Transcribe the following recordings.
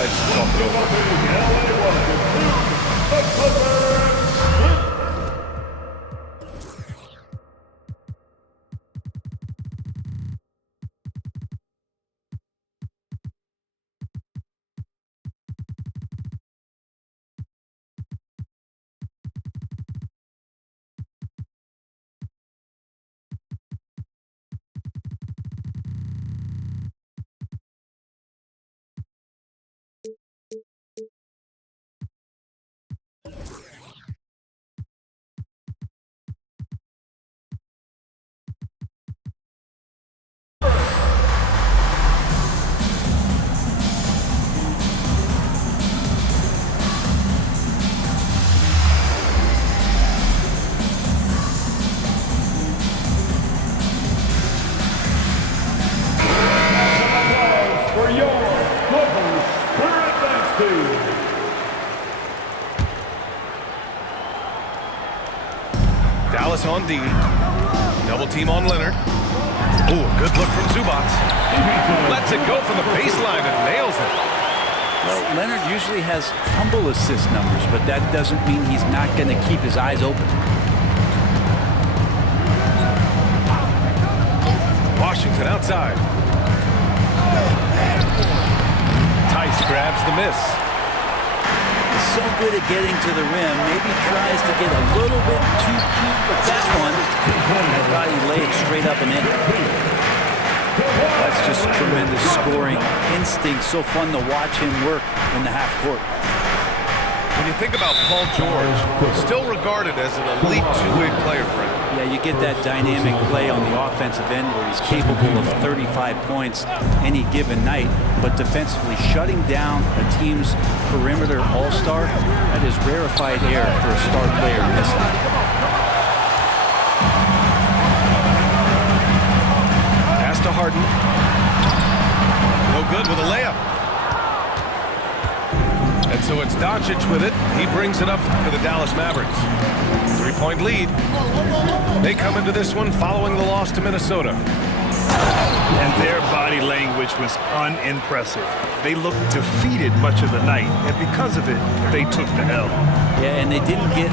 decides to talk it over. Dallas on D. Double team on Leonard. Ooh, good look from Zubac. Lets it go from the baseline and nails it. Well, Leonard usually has humble assist numbers, but that doesn't mean he's not going to keep his eyes open. Washington outside. Tice grabs the miss. He's so good at getting to the rim. Maybe tries to get a little bit too cute with that one. I thought he laid it straight up and in. That's just tremendous scoring instinct. So fun to watch him work in the half court. When you think about Paul George, still regarded as an elite two-way player, Frank. Yeah, you get that dynamic play on the offensive end where he's capable of 35 points any given night, but defensively shutting down a team's perimeter all-star, that is rarefied air for a star player in this league. Pass to Harden. No good with a layup. And so it's Doncic with it. He brings it up for the Dallas Mavericks. 3-point lead. They come into this one following the loss to Minnesota. And their body language was unimpressive. They looked defeated much of the night, and because of it, they took the L. Yeah, and they didn't get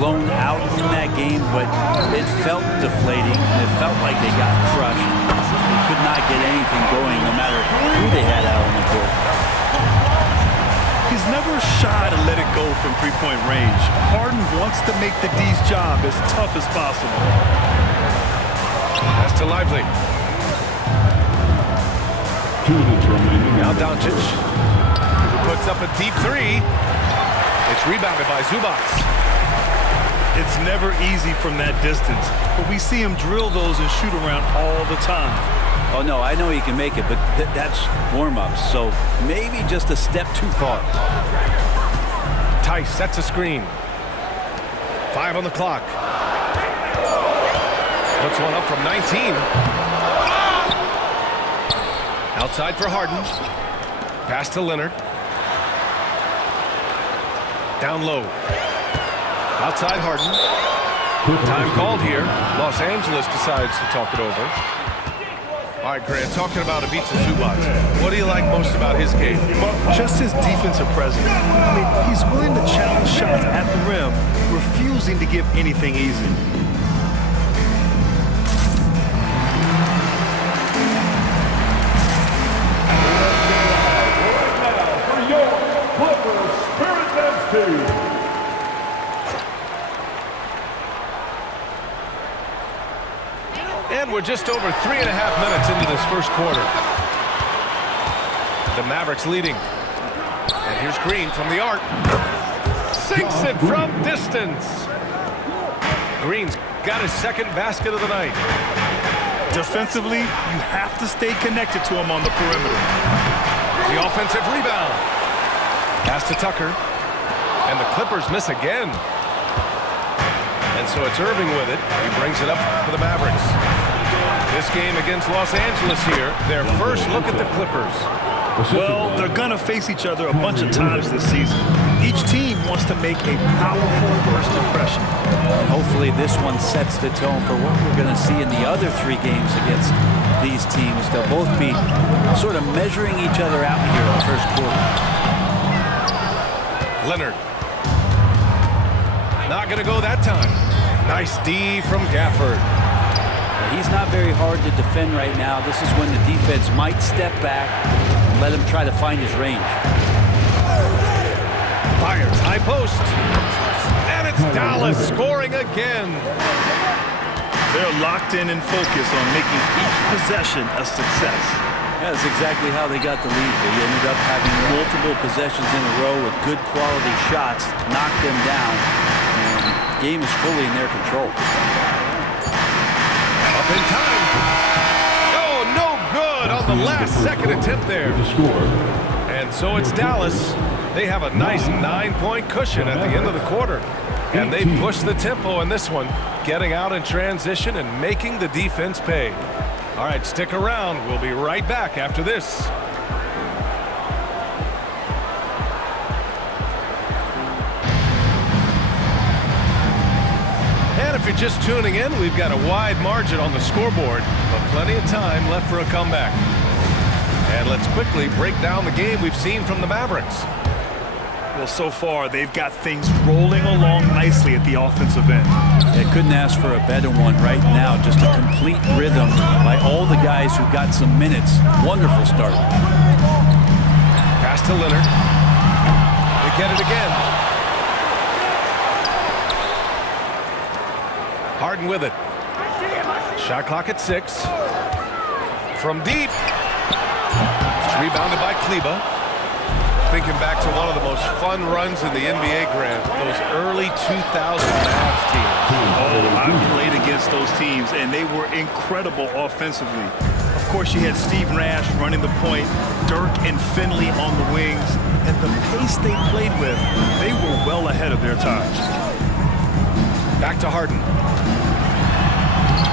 blown out in that game, but it felt deflating. It felt like they got crushed. They could not get anything going, no matter who they had out on the court. He's never shy to let it go from three-point range. Harden wants to make the D's job as tough as possible. Pass to Lively. Now Doncic puts up a deep three. It's rebounded by Zubac. It's never easy from that distance, but we see him drill those and shoot around all the time. Oh, no, I know he can make it, but that's warm-ups, so maybe just a step too far. Tice sets a screen. 5 on the clock. Puts one up from 19. Outside for Harden. Pass to Leonard. Down low. Outside Harden. Time called here. Los Angeles decides to talk it over. All right, Grant, talking about Ivica Zubac. What do you like most about his game? Just his defensive presence. I mean, he's willing to challenge shots at the rim, refusing to give anything easy. For your Clippers Spirit Dance Team. And we're just over 3.5 minutes into this first quarter. The Mavericks leading. And here's Green from the arc. Sinks it from distance. Green's got his second basket of the night. Defensively, you have to stay connected to him on the perimeter. The offensive rebound. Pass to Tucker. And the Clippers miss again. And so it's Irving with it. He brings it up for the Mavericks. This game against Los Angeles here, their first look at the Clippers. Well, they're going to face each other a bunch of times this season. Each team wants to make a powerful first impression. And hopefully this one sets the tone for what we're going to see in the other 3 games against these teams. They'll both be sort of measuring each other out here in the first quarter. Leonard. Not going to go that time. Nice D from Gafford. He's not very hard to defend right now. This is when the defense might step back and let him try to find his range. Fires high post. And it's Dallas scoring again. They're locked in and focused on making each possession a success. That's exactly how they got the lead. They ended up having multiple possessions in a row with good quality shots, knocked them down, and the game is fully in their control. Up in time. Oh, no good on the last second attempt there. And so it's Dallas. They have a nice 9-point cushion at the end of the quarter. And they push the tempo in this one, getting out in transition and making the defense pay. All right, stick around. We'll be right back after this. And if you're just tuning in, we've got a wide margin on the scoreboard, but plenty of time left for a comeback. And let's quickly break down the game we've seen from the Mavericks. Well, so far, they've got things rolling along nicely at the offensive end. They couldn't ask for a better one right now. Just a complete rhythm by all the guys who got some minutes. Wonderful start. Pass to Leonard. They get it again. Harden with it. Shot clock at 6. From deep. It's rebounded by Kleba. Thinking back to one of the most fun runs in the NBA, Grant, those early 2000 Mavs teams. Oh, I played against those teams, and they were incredible offensively. Of course, you had Steve Nash running the point, Dirk and Finley on the wings, and the pace they played with, they were well ahead of their time. Back to Harden.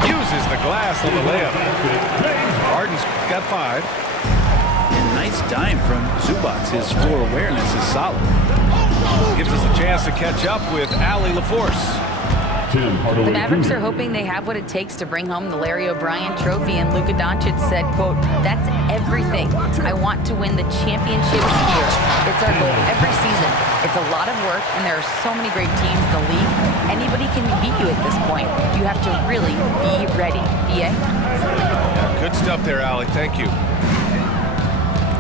Uses the glass on the layup. Harden's got 5. Nice dime from Zubac. His floor awareness is solid. Gives us a chance to catch up with Allie LaForce. The Mavericks are hoping they have what it takes to bring home the Larry O'Brien trophy, and Luka Doncic said, quote, "That's everything. I want to win the championship here. It's our goal every season. It's a lot of work, and there are so many great teams in the league. Anybody can beat you at this point. You have to really be ready." BA? Yeah, good stuff there, Allie. Thank you.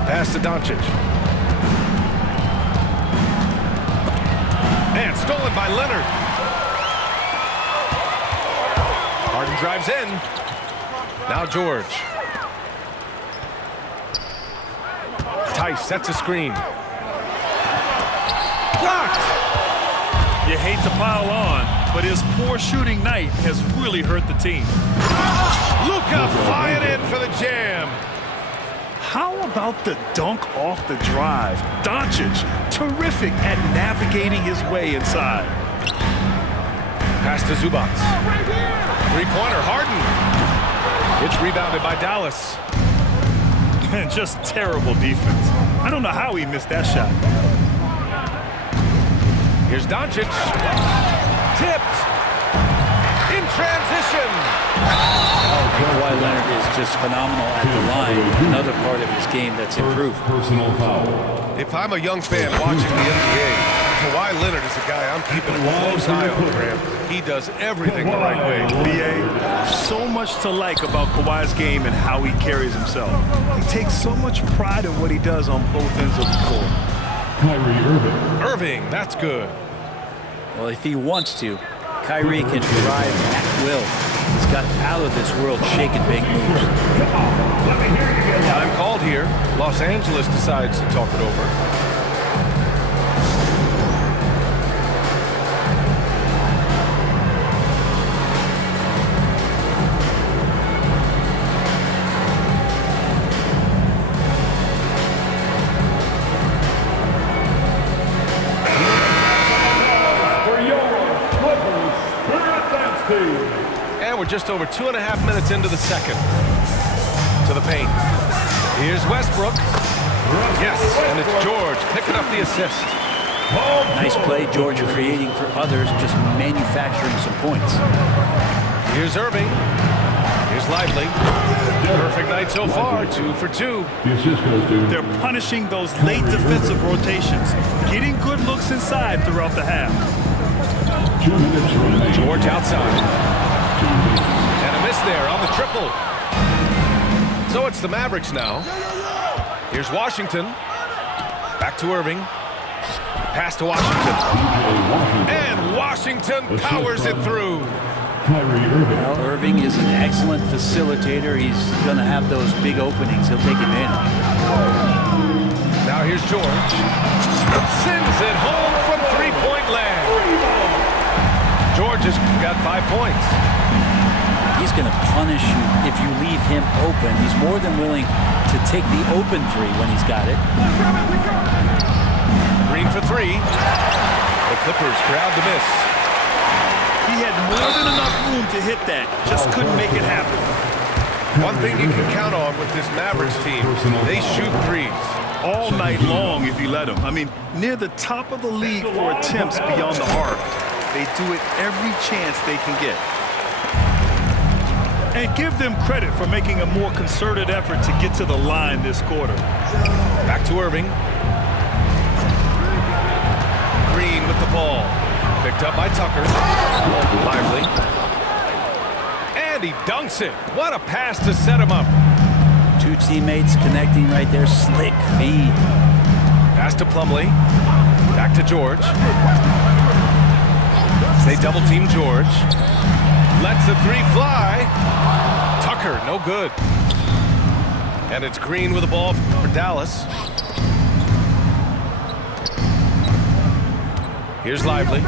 Pass to Doncic. And stolen by Leonard. Harden drives in. Now George. Tice sets a screen. Blocked. You hate to pile on, but his poor shooting night has really hurt the team. Luka flying in for the jam. How about the dunk off the drive? Doncic, terrific at navigating his way inside. Pass to Zubac. Three-pointer, Harden. It's rebounded by Dallas. And just terrible defense. I don't know how he missed that shot. Here's Doncic. Tipped. In transition. Kawhi Leonard is just phenomenal at the line. Another part of his game that's improved. Personal foul. If I'm a young fan watching the NBA, Kawhi Leonard is a guy I'm keeping a close eye on, Graham. He does everything the right way. BA, so much to like about Kawhi's game and how he carries himself. He takes so much pride in what he does on both ends of the court. Kyrie Irving. Irving, that's good. Well, if he wants to, Kyrie can drive at will. He's got out of this world shake and bake moves. Time called here. Los Angeles decides to talk it over. And we're just over 2.5 minutes into the second. To the paint. Here's Westbrook. Yes, and it's George picking up the assist. Nice play, George, creating for others, just manufacturing some points. Here's Irving. Here's Lively. Perfect night so far, 2 for 2. They're punishing those late defensive rotations, getting good looks inside throughout the half. George outside. And a miss there on the triple. So it's the Mavericks now. Here's Washington. Back to Irving. Pass to Washington. And Washington powers it through. Well, Irving is an excellent facilitator. He's going to have those big openings. He'll take advantage. Now here's George. Sends it home from three-point land. George has got 5 points. He's going to punish you if you leave him open. He's more than willing to take the open three when he's got it. Green for 3. The Clippers crowd to miss. He had more than enough room to hit that. Just couldn't make it happen. One thing you can count on with this Mavericks team, they shoot threes. All night long if you let them. I mean, near the top of the league for attempts beyond the arc. They do it every chance they can get. And give them credit for making a more concerted effort to get to the line this quarter. Back to Irving. Green with the ball. Picked up by Tucker. Lively. And he dunks it. What a pass to set him up. Two teammates connecting right there. Slick feed. Pass to Plumlee. Back to George. They double team George. Lets the three fly. Tucker, no good. And it's Green with the ball for Dallas. Here's Lively.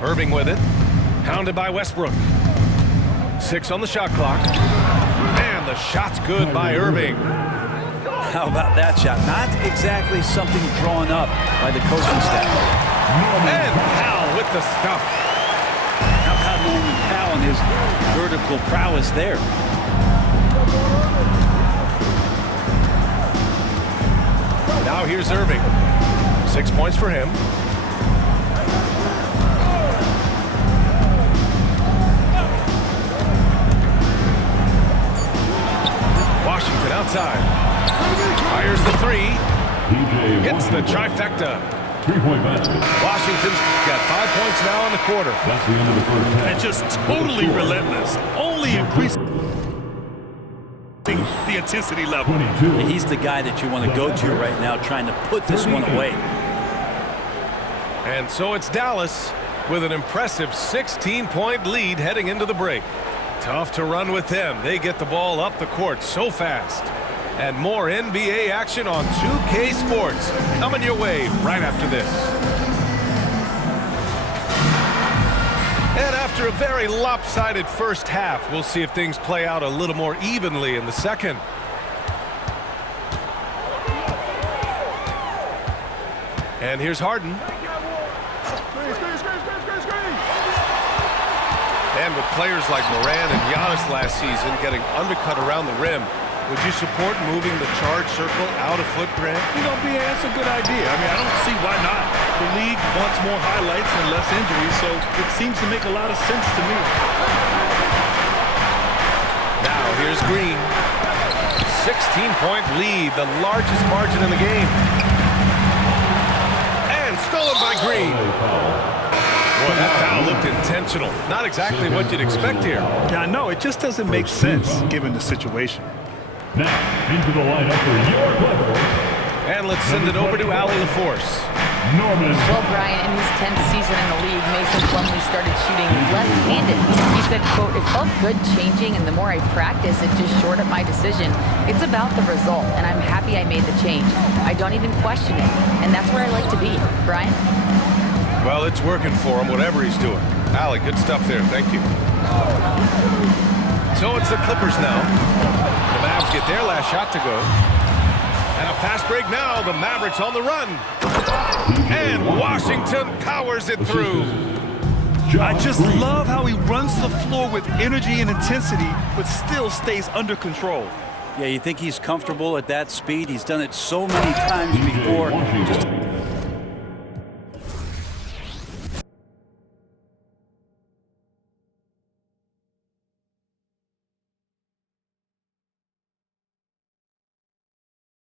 Irving with it. Hounded by Westbrook. 6 on the shot clock. And the shot's good by Irving. How about that shot? Not exactly something drawn up by the coaching staff. And Powell with the stuff. How about Norman Powell and his vertical prowess there? Now here's Irving. 6 points for him. Washington outside. Fires the 3. Hits the trifecta. 3-point basket. Washington's got 5 points now in the quarter. That's the end of the first half. And just totally relentless. Only increasing the intensity level. 22. He's the guy that you want to go to right now, trying to put this one away. And so it's Dallas with an impressive 16-point lead heading into the break. Tough to run with them. They get the ball up the court so fast. And more NBA action on 2K Sports coming your way right after this. And after a very lopsided first half, we'll see if things play out a little more evenly in the second. And here's Harden. And with players like Moran and Giannis last season getting undercut around the rim, would you support moving the charge circle out of foot, Grant? You know, BA, that's a good idea. I mean, I don't see why not. The league wants more highlights and less injuries, so it seems to make a lot of sense to me. Now here's Green. 16-point lead, the largest margin in the game. And stolen by Green. Boy, that foul looked intentional. Not exactly what you'd expect here. Yeah, I know. It just doesn't make sense given the situation. Now, into the lineup for your Clippers. And let's send it over to Allie LaForce. Norman. Well, Brian, in his 10th season in the league, Mason Plumlee started shooting left-handed. He said, quote, "It felt good changing, and the more I practice, it just shored up my decision. It's about the result, and I'm happy I made the change. I don't even question it, and that's where I like to be." Brian? Well, it's working for him, whatever he's doing. Allie, good stuff there. Thank you. So it's the Clippers now. The Mavs get their last shot to go. And a fast break now. The Mavericks on the run. And Washington powers it through. I just love how he runs the floor with energy and intensity, but still stays under control. Yeah, you think he's comfortable at that speed? He's done it so many times before. Just